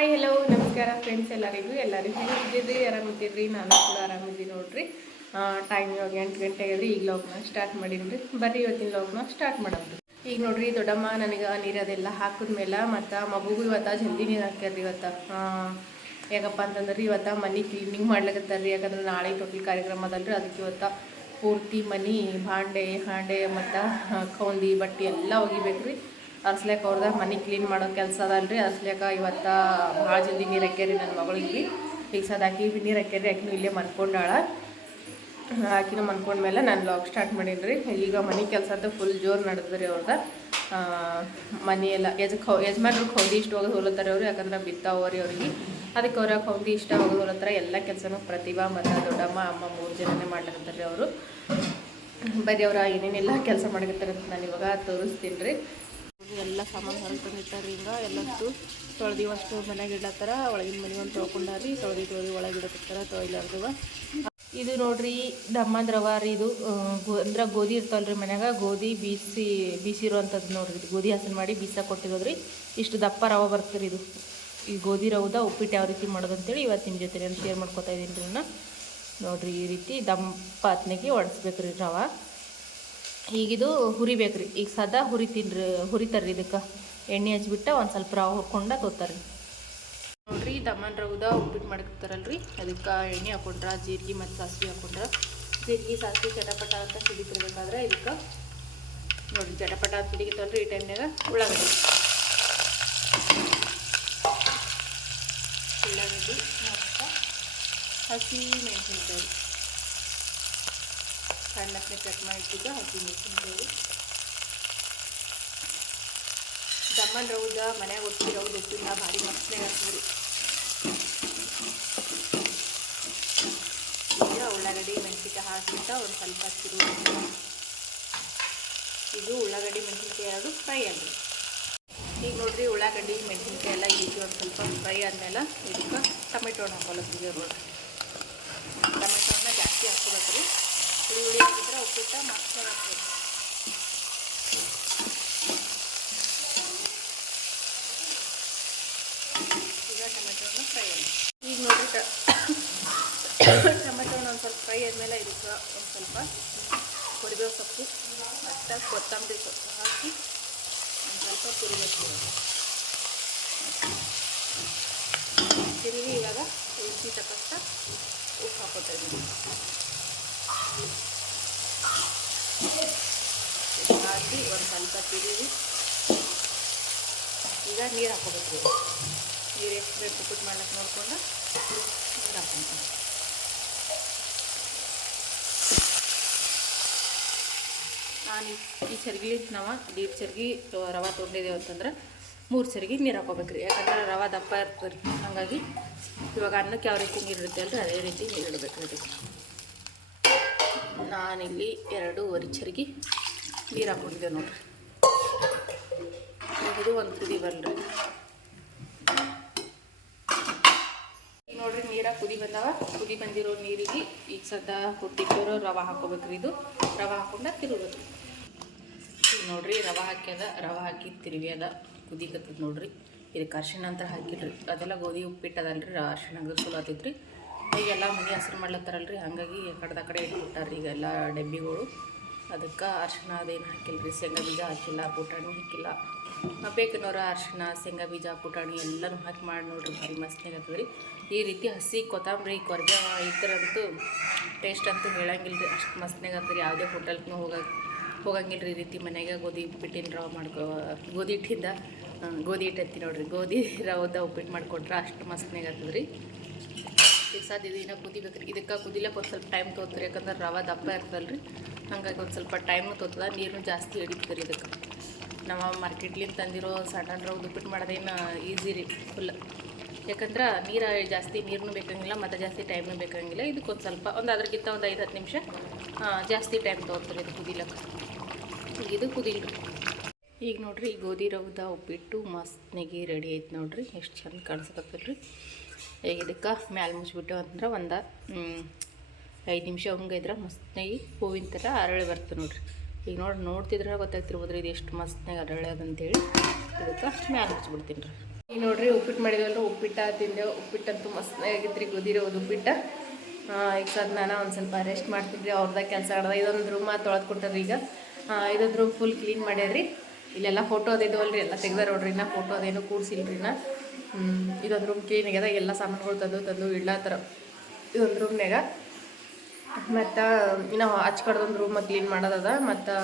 Hi hello ನಮಸ್ಕಾರ friends ಎಲ್ಲರಿಗೂ. ಎಲ್ಲರಿಗೂ ಹೇಗಿದ್ದೀರಿ ಆರಾಮಿದ್ದೀರಿ ನಾನು ಕೂಡ ಆರಾಮಿದ್ದೀನಿ ನೋಡ್ರಿ. ಟೈಮ್ ಇವಾಗ ಎಂಟು ಗಂಟೆ ಆಗಿದ್ರಿ ಈಗ ಲಾಗ್ನ ಸ್ಟಾರ್ಟ್ ಮಾಡಿದ್ರಿ ಬರ್ರಿ ಇವತ್ತಿನ ಲಾಗ್ನ ಸ್ಟಾರ್ಟ್ ಮಾಡೋದು ಈಗ ನೋಡ್ರಿ, ದೊಡ್ಡಮ್ಮ ನನಗೆ ನೀರದೆಲ್ಲ ಹಾಕಿದ್ಮೇಲೆ ಮತ್ತು ಮಗುಗೂ ಇವತ್ತು ಜಲ್ದಿ ನೀರು ಹಾಕ್ಯಾರ್ರಿ ಇವತ್ತು. ಯಾಕಪ್ಪ ಅಂತಂದ್ರೆ ಇವತ್ತು ಮನೆ ಕ್ಲೀನಿಂಗ್ ಮಾಡ್ಲಿಕತ್ತಾರ್ರಿ. ಯಾಕಂದ್ರೆ ನಾಳೆ ಟೋಟಲ್ ಕಾರ್ಯಕ್ರಮ ಅದಲ್ರಿ. ಅದಕ್ಕೆ ಇವತ್ತು ಪೂರ್ತಿ ಮನೆ, ಭಾಂಡೆ, ಹಾಂಡೆ ಮತ್ತು ಕೌಂದಿ, ಬಟ್ಟೆ ಎಲ್ಲ ಒಗಿಬೇಕ್ರಿ. ಅರ್ಸ್ಲ್ಯಾಕ ಅವ್ರದ ಮನೆ ಕ್ಲೀನ್ ಮಾಡೋ ಕೆಲಸ ಅದಲ್ರಿ. ಅರ್ಸ್ಲೇಕ ಇವತ್ತು ಭಾಳ ಜಲ್ದಿ ನೀರು ಹಾಕ್ಯಾರಿ ನನ್ನ ಮಗಳಿಗೆ ಈಗ ಸದಾಕಿ ಭೀ ನೀರು ಹಾಕ್ಯಾರಿ. ಆಕಿನೂ ಇಲ್ಲೇ ಮನ್ಕೊಂಡಾಳ. ಆಕಿನೂ ಮನ್ಕೊಂಡ್ಮೇಲೆ ನಾನು ಲಾಗ್ ಸ್ಟಾರ್ಟ್ ಮಾಡೀನಿ ರೀ ಈಗ ಮನೆ ಕೆಲಸ ಅಂತ ಫುಲ್ ಜೋರು ನಡೆದ್ರಿ ಅವ್ರದ. ಮನೆಯೆಲ್ಲ ಎಲ್ಲ ಖ ಖೌ ಯಜಮಾನ್ರು ಖೌದಿ ಇಷ್ಟ ಹೋಗೋದು ಹೋಲತ್ತಾರೆ ಅವರು, ಯಾಕಂದ್ರೆ ಬಿತ್ತಾವರಿ ಅವ್ರಿಗೆ. ಅದಕ್ಕೆ ಅವ್ರ ಖೌದಿ ಇಷ್ಟ ಹೋಗೋದು ಹೋಲತ್ತರ ಎಲ್ಲ ಕೆಲಸನೂ ಪ್ರತಿಭಾ ಮತ್ತು ದೊಡ್ಡಮ್ಮ, ಅಮ್ಮ ಮೂರು ಜನನೇ ಮಾಡ್ಲಿಕತ್ತಾರೆ ಅವರು. ಬರೀ ಅವ್ರ ಏನೇನೆಲ್ಲ ಕೆಲಸ ಮಾಡಿರ್ತಾರೆ ಅಂತ ನಾನು ಇವಾಗ ತೋರಿಸ್ತೀನಿ ರೀ ಎಲ್ಲ ಸಾಮಾನು ಹೊರಗೆ ತಂದಿಟ್ಟಾರ ಹಿಂಗ. ಎಲ್ಲಷ್ಟು ತೊಳೆದಿವಷ್ಟು ಮನೆಗೆ ಇಡ್ಲತ್ತಾರ, ಒಳಗಿನ ಮನೆ ಒಂದು ತೊಳ್ಕೊಂಡಾರಿ, ತೊಳೆದಿ ತೊಳೆದಿ ಒಳಗೆ ಇಡಕತ್ತಾರ ತೊಳಿಲಾರ್ದವ ಇದು ನೋಡ್ರಿ ದಮ್ಮದ ರವ ರೀ ಇದು ಅಂದ್ರೆ ಗೋಧಿ ಇರ್ತಾವಲ್ರಿ ಮನ್ಯಾಗ, ಗೋಧಿ ಬೀಸಿ ಬೀಸಿರುವಂಥದ್ದು ನೋಡ್ರಿ ಇದು. ಗೋಧಿ ಹಸನ್ ಮಾಡಿ ಬೀಸಕ್ಕೆ ಕೊಟ್ಟಿರೋದ್ರಿ ಇಷ್ಟು ದಪ್ಪ ರವ ಬರ್ತೀರಿ ಇದು. ಈ ಗೋಧಿ ರವದ ಉಪ್ಪಿಟ್ಟು ಯಾವ ರೀತಿ ಮಾಡೋದು ಅಂತೇಳಿ ಇವತ್ತು ನಿಮ್ಮ ಜೊತೆ ನಾನು ಶೇರ್ ಮಾಡ್ಕೊತಾ ಇದ್ದೀನಿ ರೀ ನೋಡ್ರಿ ಈ ರೀತಿ ದಪ್ಪ ಹತ್ನೆಗೆ ಒಡಿಸ್ಬೇಕು ರೀ ರವ. ಈಗಿದು ಹುರಿಬೇಕ್ರಿ ಈಗ ಸದಾ ಹುರಿತೀನಿ ರೀ ಹುರಿತಾರ್ರಿ ಇದಕ್ಕೆ. ಎಣ್ಣೆ ಹಚ್ಬಿಟ್ಟು ಒಂದು ಸ್ವಲ್ಪ ರವ ಹುರ್ಕೊಂಡ ರೀ ನೋಡ್ರಿ ದಮನ್ ರವದ ಉಪ್ಪಿಟ್ಟು ಮಾಡಕ್ತಾರಲ್ರಿ. ಅದಕ್ಕೆ ಎಣ್ಣೆ ಹಾಕೊಂಡ್ರ, ಜೀರಿಗೆ ಮತ್ತು ಸಾಸಿವೆ ಹಾಕೊಂಡ್ರ. ಜೀರಿಗೆ, ಸಾಸಿವೆ ಚಟಪಟ ಅಂತ ಸಿಡಿತಿರ್ಬೇಕಾದ್ರೆ ಇದಕ್ಕೆ ನೋಡ್ರಿ, ಚಟಪಟ ಅಂತ ಸಿಡಿಗಿತ್ತಲ್ರಿ ಈ ಟೈಮ್ನಾಗ ಉಳ್ಳಾಗಡ್ಡಿ. ಉಳ್ಳಾಗಡ್ಡಿ ಮತ್ತು ಹಸಿ ಮೆಣಸಿನ್ಕಾಯಿ. ಸಣ್ಣಕ್ಕೆ ಕಟ್ ಮಾಡಿಟ್ಟಿದ್ದು ಹಸಿ ಮೆಣಸಿನ್ಕಾಯಿ. ದಮ್ಮನ್ ರೌದ, ಮನ್ಯಾಗ ಒಟ್ಟಿ ರೌದು ಉಪ್ಪಿಲ್ಲ ಭಾರಿ ಮಸ್ತ್ನೇ ಆಗ್ತದೆ ಈಗ ಉಳ್ಳಾಗಡ್ಡಿ ಮೆಣಸಿನ್ಕಾಯಿ ಹಾಕಿಬಿಟ್ಟು ಒಂದು ಸ್ವಲ್ಪ ಹಸಿರು ಇದು ಉಳ್ಳಾಗಡ್ಡಿ ಮೆಣಸಿನ್ಕಾಯಿ ಅದು ಫ್ರೈ ಆಗಲಿ ಈಗ ನೋಡ್ರಿ ಉಳ್ಳಾಗಡ್ಡಿ ಮೆಣಸಿನ್ಕಾಯಿ ಎಲ್ಲ ಈಗ ಒಂದು ಸ್ವಲ್ಪ ಫ್ರೈ ಆದಮೇಲೆ ಇದಕ್ಕೆ ಟೊಮೆಟೊ ಹಾಕೊಳತ್ತೀವಿ ನೋಡ್ರಿ ಟೊಮೆಟೊನ ಜಾಸ್ತಿ ಹಾಕೋಬೇಕ್ರಿ ಹುಳಿ ಹುಳಿ ಹಾಕಿದ್ರೆ ಉಪ್ಪಿಟ್ಟು ಆಗ್ತದೆ ಈಗ ಟೊಮೆಟೊನ ಫ್ರೈ ಆಗಿ ಈಗ ನೋಡ್ರಿ ಟೊಮೆಟೊನ ಒಂದು ಸ್ವಲ್ಪ ಫ್ರೈ ಆದಮೇಲೆ ಇದಕ್ಕೆ ಒಂದು ಸ್ವಲ್ಪ ಕರಿಬೇವು ಸೊಪ್ಪು, ಮತ್ತು ಕೊತ್ತಂಬರಿ ಸೊಪ್ಪು ಹಾಕಿ ಒಂದು ಸ್ವಲ್ಪ ಕುರಿಬೇಕು ತಿರುಗಿ ಇವಾಗ ರುಚಿ ತಕ್ಕಷ್ಟ ಉಪ್ಪು ಹಾಕೋತಾ ಇದ್ದೀನಿ ಹಾಕಿ ಒಂದು ಸ್ವಲ್ಪ ತಿರುಗಿ ಈಗ ನೀರು ಹಾಕೋಬೇಕು. ನೀರು ಎಷ್ಟು ಬೇಕು ಉಪ್ಪಿಟ್ಟು ಮಾಡ್ಲಿಕ್ಕೆ ನೋಡ್ಕೊಂಡು ನೀರು ಹಾಕೊಂತೀನಿ ನಾನು ಈ ಚರ್ಗಿ ನಾವು ದೀಪ್ ಚರ್ಗಿ, ರವೆ ತೊಗೊಂಡಿದ್ದೇವೆ ಅಂತಂದ್ರೆ ಮೂರು ಚರ್ಗಿ ನೀರು ಹಾಕೋಬೇಕ್ರಿ. ಯಾಕಂದ್ರೆ ರವೆ ದಪ್ಪ ಇರ್ತದೆ ರೀ ಹಾಗಾಗಿ ಇವಾಗ ಅನ್ನಕ್ಕೆ ಯಾವ ರೀತಿ ನೀರು ಅಂದ್ರೆ ಅದೇ ರೀತಿ ನೀರು ಇಡಬೇಕು ಅದಕ್ಕೆ ನಾನಿಲ್ಲಿ ಎರಡೂವರೆ ಚರ್ಗಿ ನೀರು ಹಾಕೊಂಡಿದ್ದೆ ನೋಡಿರಿ. ಇದು ಒಂದು ಕುದಿ ಬರಲ್ರಿ ಈಗ ನೋಡ್ರಿ, ನೀರ ಕುದಿ ಬಂದವ. ಕುದಿ ಬಂದಿರೋ ನೀರಿಗೆ ಈಗ ಸದ್ದ ಹುಟ್ಟಿಟ್ಟಿರೋ ರವೆ ಹಾಕೋಬೇಕ್ರಿ ಇದು. ರವೆ ಹಾಕೊಂಡ ತಿರುಗಬೇಕು ಈಗ ನೋಡ್ರಿ, ರವೆ ಹಾಕ್ಯದ ರವೆ ಹಾಕಿ ತಿರುವಿ ಅದ. ಕುದಿಕತ್ತದ ನೋಡ್ರಿ. ಇದಕ್ಕೆ ಅರ್ಶಿಣ ಅಂತ ಹಾಕಿಲ್ರಿ ಅದೆಲ್ಲ ಗೋಧಿ ಉಪ್ಪಿಟ್ಟು ಅದಲ್ರಿ. ಅರ್ಶಿಣ ಅಂದ್ರೆ ಚಲೋ ಆತೈತ್ರಿ. ಈಗೆಲ್ಲ ಮನೆ ಹಸಿರು ಮಾಡ್ಲತ್ತಾರಲ್ರಿ. ಹಾಗಾಗಿ ಕಡೆದ ಕಡೆ ಇಟ್ಬಿಟ್ಟಾರ್ರಿ ಈಗೆಲ್ಲ ಡಬ್ಬಿಗಳು. ಅದಕ್ಕೆ ಅರ್ಶಿಣ ಅದೇನು ಹಾಕಿಲ್ರಿ. ಶೇಂಗಾ ಬೀಜ ಹಾಕಿಲ್ಲ ಪುಟಾಣಿ ಹಾಕಿಲ್ಲ. ಬೇಕನ್ನೋರ ಅರಿಶಿಣ, ಶೇಂಗಾ ಬೀಜ, ಪುಟಾಣಿ ಎಲ್ಲನೂ ಹಾಕಿ ಮಾಡಿ ನೋಡ್ರಿ ಭಾರಿ ಮಸ್ತ್ನಾಗ ರೀ. ಈ ರೀತಿ ಹಸಿ ಕೊತ್ತಂಬರಿ ಕೊರಗೆ ಈ ಥರದ್ದು ಟೇಸ್ಟ್ ಅಂತೂ ಹೇಳಂಗಿಲ್ಲ ರೀ ಅಷ್ಟು ಮಸ್ತ್ನಾಗ ಆಗ್ತದೆ ಯಾವುದೇ ಹೋಟೆಲ್ಗೂ ಹೋಗಕ್ಕೆ ಹೋಗಂಗಿಲ್ಲ ರೀ ಈ ರೀತಿ ಮನೆಗೆ ಗೋಧಿ ಉಪ್ಪಿಟ್ಟಿನ ರವೆ ಮಾಡ್ಕೊ, ಗೋಧಿ ಹಿಟ್ಟಿಂದ ಗೋಧಿ ಹಿಟ್ಟು ಹತ್ತಿ ನೋಡ್ರಿ. ಗೋಧಿ ರವದ ಉಪ್ಪಿಟ್ಟು ಮಾಡಿಕೊಟ್ರೆ ಅಷ್ಟು ಮಸ್ತ್ನಾಗ ಆಗ್ತದೆ ರೀ. ಈಗ ಇನ್ನೂ ಕುದಿಬೇಕು ರೀ. ಇದಕ್ಕೆ ಕುದಿಲಕ್ಕೆ ಒಂದು ಸ್ವಲ್ಪ ಟೈಮ್ ತೋತ್ರಿ. ಯಾಕಂದ್ರೆ ರವೆ ದಪ್ಪ ಇರ್ತದಲ್ಲ ರೀ ಹಂಗಾಗಿ ಒಂದು ಸ್ವಲ್ಪ ಟೈಮು ತೊತ್ತದ ನೀರು ಜಾಸ್ತಿ ಹಿಡಿತದೆ ರೀ ಇದಕ್ಕೆ. ನಾವು ಮಾರ್ಕೆಟ್ಲಿಂದ ತಂದಿರೋ ಸಡನ್ ರವ್ ಉಪ್ಪಿಟ್ಟು ಮಾಡೋದೇನು ಈಸಿ ರೀ ಫುಲ್ ಯಾಕಂದ್ರೆ ನೀರು ಜಾಸ್ತಿ ನೀರನ್ನು ಬೇಕಾಗಿಲ್ಲ, ಮತ್ತು ಜಾಸ್ತಿ ಟೈಮ್ನು ಬೇಕಾಗಿಲ್ಲ. ಇದಕ್ಕೊಂದು ಸ್ವಲ್ಪ, ಒಂದು ಅದಕ್ಕಿಂತ ಒಂದು ಐದು ಹತ್ತು ನಿಮಿಷ ಜಾಸ್ತಿ ಟೈಮ್ ತೊಗೊತಾರೆ ಇದು ಕುದಿಲಕ್ಕ ಇದು ಕುದಿಲ್ರಿ ಈಗ ನೋಡ್ರಿ ಗೋಧಿ ರವದ ಉಪ್ಪಿಟ್ಟು ಮಸ್ತ್ನಾಗಿ ರೆಡಿ ಆಯ್ತು ನೋಡಿರಿ. ಎಷ್ಟು ಚಂದ ಕಾಣಿಸಕತ್ತಲ್ರಿ. ಈಗ ಇದಕ್ಕೆ ಮ್ಯಾಲೆ ಮುಚ್ಚಿಬಿಟ್ಟು ಅಂದ್ರೆ ಒಂದು ಐದು ನಿಮಿಷ ಹಂಗೈದ್ರೆ ಮಸ್ತ್ನಾಗಿ ಹೂವಿನ ಥರ ಅರಳಿ ಬರ್ತದೆ ನೋಡ್ರಿ. ಈಗ ನೋಡಿ ನೋಡ್ತಿದ್ರೆ ಗೊತ್ತಾಗ್ತಿರ್ಬೋದ್ರಿ, ಇದು ಎಷ್ಟು ಮಸ್ತ್ನಾಗ ಅರಳಿ ಅದಂತೇಳಿ ಇದಕ್ಕೆ ಮ್ಯಾಲೆ ಹಚ್ಬಿಡ್ತೀನಿ ರೀ. ಈಗ ನೋಡ್ರಿ ಉಪ್ಪಿಟ್ಟು ಮಾಡಿದ್ವಲ್ರಿ, ಉಪ್ಪಿಟ್ಟು ತಿಂದೆ, ಉಪ್ಪಿಟ್ಟಂತೂ ಮಸ್ತ್ ರೀ ಕುದಿರೋದು ಉಪ್ಪಿಟ್ಟು. ಈಗ ಸದ್ ನಾನು ಒಂದು ಸ್ವಲ್ಪ ರೆಸ್ಟ್ ಮಾಡ್ತೀನಿ ರೀ ಅವ್ರದಾಗ ಕೆಲಸ ಆಡ್ದೆ. ಇದೊಂದು ರೂಮ್ ತೊಳೆದು ಕೊಟ್ಟದ್ರಿ ಈಗ. ಇದೊಂದು ರೂಮ್ ಫುಲ್ ಕ್ಲೀನ್ ಮಾಡ್ಯಾರ್ರಿ ಇಲ್ಲೆಲ್ಲ ಫೋಟೋ ಅದಿದ್ವಲ್ರಿ ಎಲ್ಲ ತೆಗ್ದಾರ ನೋಡ್ರಿ ನಾ ಫೋಟೋ ಅದೇನು ಕೂಡ್ಸಿಲ್ರಿ ನಾ ಇದೊಂದು ರೂಮ್ ಕ್ಲೀನ್ ಆಗ್ಯದ, ಎಲ್ಲ ಸಾಮಾನುಗಳು ತಂದು ತಂದು ಇಡ್ಲಾತರ ಇದೊಂದು ರೂಮ್ನಾಗ ಮತ್ತು, ಇನ್ನು ಹಚ್ಕಡ್ದೊಂದು ರೂಮ್ ಕ್ಲೀನ್ ಮಾಡೋದದ. ಮತ್ತು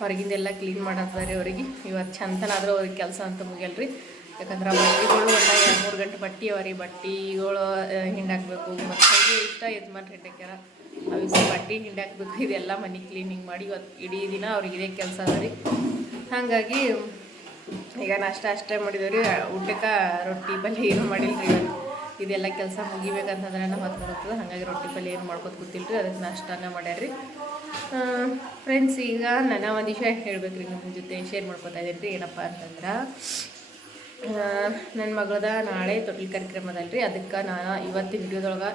ಹೊರಗಿಂದೆಲ್ಲ ಕ್ಲೀನ್ ಮಾಡೋದ ರೀ ಅವ್ರಿಗೆ. ಇವತ್ತು ಚಂತನಾದ್ರೂ ಅವ್ರಿಗೆ ಕೆಲಸ ಅಂತ ಮುಗಿಯಲ್ರಿ. ಯಾಕಂದ್ರೆ ಬಟ್ಟೆಗಳು ಒಂದು ಎರಡು ಮೂರು ಗಂಟೆ ಬಟ್ಟೆ ಅವ್ರಿ ಬಟ್ಟೆಗಳು ಹಿಂಡಾಕಬೇಕು. ಹಾಗೆ ಇಷ್ಟ ಯಜಮಾನ್ ಹಿಂಡಕ್ಯಾರ ಅವಿಸ ಬಟ್ಟೆ ಹಿಂಡಾಕಬೇಕು. ಇದೆಲ್ಲ ಮನೆ ಕ್ಲೀನಿಂಗ್ ಮಾಡಿ ಇವತ್ತು ಇಡೀ ದಿನ ಅವ್ರಿಗೆ ಇದೇ ಕೆಲಸ ಅದ ರೀ. ಹಾಗಾಗಿ ಈಗ ನಾಷ್ಟ ಅಷ್ಟೇ ಮಾಡಿದೇವ್ರಿ. ಊಟಕ್ಕೆ ರೊಟ್ಟಿ ಪಲ್ಯ ಏನು ಮಾಡಿಲ್ಲ ರೀ ಇವತ್ತು. ಇದೆಲ್ಲ ಕೆಲಸ ಮುಗಿಬೇಕಂತಂದ್ರೆ ಹೊತ್ತು ಬರ್ತದೆ. ಹಾಗಾಗಿ ರೊಟ್ಟಿ ಪಲ್ಯ ಏನು ಮಾಡ್ಕೊತ ರೀ ಅದಕ್ಕೆ ನಾಷ್ಟಾನ ಮಾಡ್ಯಾರ್ರಿ. ಫ್ರೆಂಡ್ಸ್ ಈಗ ನಾನು ಒಂದು ವಿಷಯ ಹೇಳ್ಬೇಕು ರೀ ನಿಮ್ಮ ಜೊತೆ ಶೇರ್ ಮಾಡ್ಕೊತಾ ಇದ್ದೀನಿ ರೀ ಏನಪ್ಪ ಅಂತಂದ್ರೆ ನನ್ನ ಮಗಳದ ನಾಳೆ ತೊಟ್ಲು ಕಾರ್ಯಕ್ರಮ ಅದಲ್ರಿ. ಅದಕ್ಕೆ ನಾನು ಇವತ್ತಿನ ವಿಡಿಯೋದೊಳಗೆ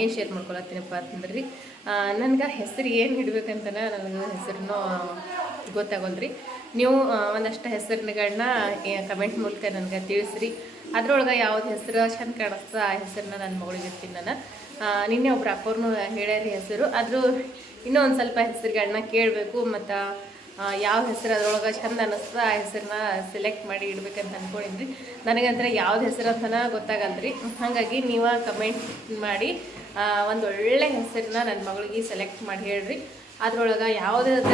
ಏನು ಶೇರ್ ಮಾಡ್ಕೊಳತ್ತೀನಪ್ಪ ಅಂತಂದ್ರೆ. ರೀ ನನಗೆ ಹೆಸರು ಏನು ಇಡ್ಬೇಕಂತನ ನನಗೆ ಹೆಸರನ್ನು ಗೊತ್ತಾಗೋಲ್ರಿ. ನೀವು ಒಂದಷ್ಟು ಹೆಸರುಗಳನ್ನ ಕಮೆಂಟ್ ಮೂಲಕ ನನಗೆ ತಿಳಿಸ್ರಿ. ಅದ್ರೊಳಗೆ ಯಾವ್ದು ಹೆಸರು? ಚಂದ ಕಾಣಿಸ್ತದೆ ಆ ಹೆಸರನ್ನ ನನ್ನ ಮಗಳಿಗೆ ನಾನು. ನಿನ್ನೆ ಒಬ್ರು ಅಪ್ಪವ್ರನ್ನೂ ಹೇಳ್ಯಾರಿ ಹೆಸರು. ಆದರೂ ಇನ್ನೂ ಒಂದು ಸ್ವಲ್ಪ ಹೆಸರುಗಳನ್ನ ಕೇಳಬೇಕು ಮತ್ತು ಯಾವ ಹೆಸರು ಅದ್ರೊಳಗೆ ಚಂದ ಅನ್ನಿಸ್ತದೆ ಆ ಹೆಸರನ್ನ ಸೆಲೆಕ್ಟ್ ಮಾಡಿ ಇಡ್ಬೇಕಂತ ಅಂದ್ಕೊಂಡಿದ್ರಿ ನನಗಂದ್ರೆ ಯಾವ್ದು ಹೆಸರು ಅಂತನ ರೀ ಹಾಗಾಗಿ ನೀವು ಕಮೆಂಟ್ ಮಾಡಿ ಒಂದು ಒಳ್ಳೆ ಹೆಸರನ್ನ ನನ್ನ ಮಗಳಿಗೆ ಸೆಲೆಕ್ಟ್ ಮಾಡಿ ಹೇಳ್ರಿ. ಅದ್ರೊಳಗೆ ಯಾವುದಾದ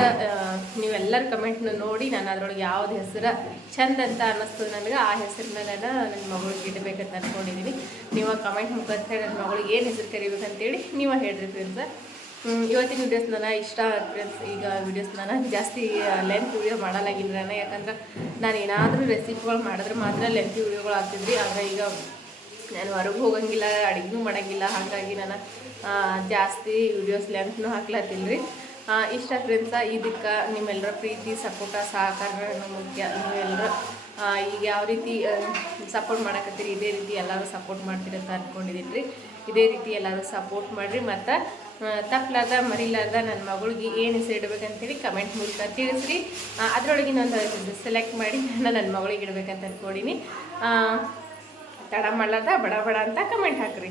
ನೀವೆಲ್ಲರ ಕಮೆಂಟ್ನ ನೋಡಿ ನಾನು ಅದ್ರೊಳಗೆ ಯಾವ್ದು ಹೆಸರು ಚಂದ ಅಂತ ಅನ್ನಿಸ್ತದೆ ನನಗೆ, ಆ ಹೆಸರನ್ನ ನಾನು ನನ್ನ ಮಗಳಿಗೆ ಇಡಬೇಕಂತ ಅಂದ್ಕೊಂಡಿದ್ದೀನಿ ನೀವು ಕಮೆಂಟ್ ಮುಖಾಂತರ ನನ್ನ ಮಗಳಿಗೆ ಏನು ಹೆಸರು ಕರಿಬೇಕಂತೇಳಿ ನೀವು ಹೇಳ್ರಿ ಫ್ರೆಂಡ್ಸ ಇವತ್ತಿನ ವಿಡಿಯೋಸ್ ನಾನು ಇಷ್ಟ ಫ್ರೆಂಡ್ಸ್ ಈಗ ವಿಡಿಯೋಸ್ ನಾನು ಜಾಸ್ತಿ ಲೆಂತ್ ವಿಡಿಯೋ ಮಾಡಲಾಗಿಲ್ಲ ಯಾಕಂದ್ರೆ ನಾನು ಏನಾದರೂ ರೆಸಿಪಿಗಳು ಮಾಡಿದ್ರೆ ಮಾತ್ರ ಲೆಂತ್ ವಿಡಿಯೋಗಳು ಆಗ್ತಿದ್ರಿ ಆದರೆ ಈಗ ನಾನು ಹೊರಗೆ ಹೋಗಂಗಿಲ್ಲ, ಅಡುಗೆನೂ ಮಾಡಂಗಿಲ್ಲ, ಹಾಗಾಗಿ ನಾನು ಜಾಸ್ತಿ ವಿಡಿಯೋಸ್ ಲೆಂತ್ನೂ ಹಾಕ್ಲತ್ತಿಲ್ಲ ರೀ ಇಷ್ಟ ಫ್ರೆಂಡ್ಸ ಇದಕ್ಕೆ ನಿಮ್ಮೆಲ್ಲರ ಪ್ರೀತಿ ಸಪೋರ್ಟ ಸಹಕಾರ ಮುಖ್ಯ. ನೀವೆಲ್ಲರ ಈಗ ಯಾವ ರೀತಿ ಸಪೋರ್ಟ್ ಮಾಡಕತ್ತೀರಿ, ಇದೇ ರೀತಿ ಎಲ್ಲರೂ ಸಪೋರ್ಟ್ ಮಾಡ್ತೀರಿ ಅಂತ ಅಂದ್ಕೊಂಡಿದ್ದೀನಿ ರೀ ಇದೇ ರೀತಿ ಎಲ್ಲರೂ ಸಪೋರ್ಟ್ ಮಾಡಿರಿ. ಮತ್ತು ತಪ್ಪಲಾದ ಮರಿಲಾರ್ದ ನನ್ನ ಮಗಳಿಗೆ ಏನು ಇಡಬೇಕಂತೇಳಿ ಕಮೆಂಟ್ ಮೂಲಕ ತಿಳಿಸ್ರಿ. ಅದರೊಳಗೆ ನಾನು ಸೆಲೆಕ್ಟ್ ಮಾಡಿ, ನಾನು ನನ್ನ ಮಗಳಿಗೆ ಇಡಬೇಕಂತ ಅಂದ್ಕೊಂಡಿನಿ ತಡ ಮಾಡ್ಲಾರ್ದ ಬಡ ಬಡ ಅಂತ ಕಮೆಂಟ್ ಹಾಕ್ರಿ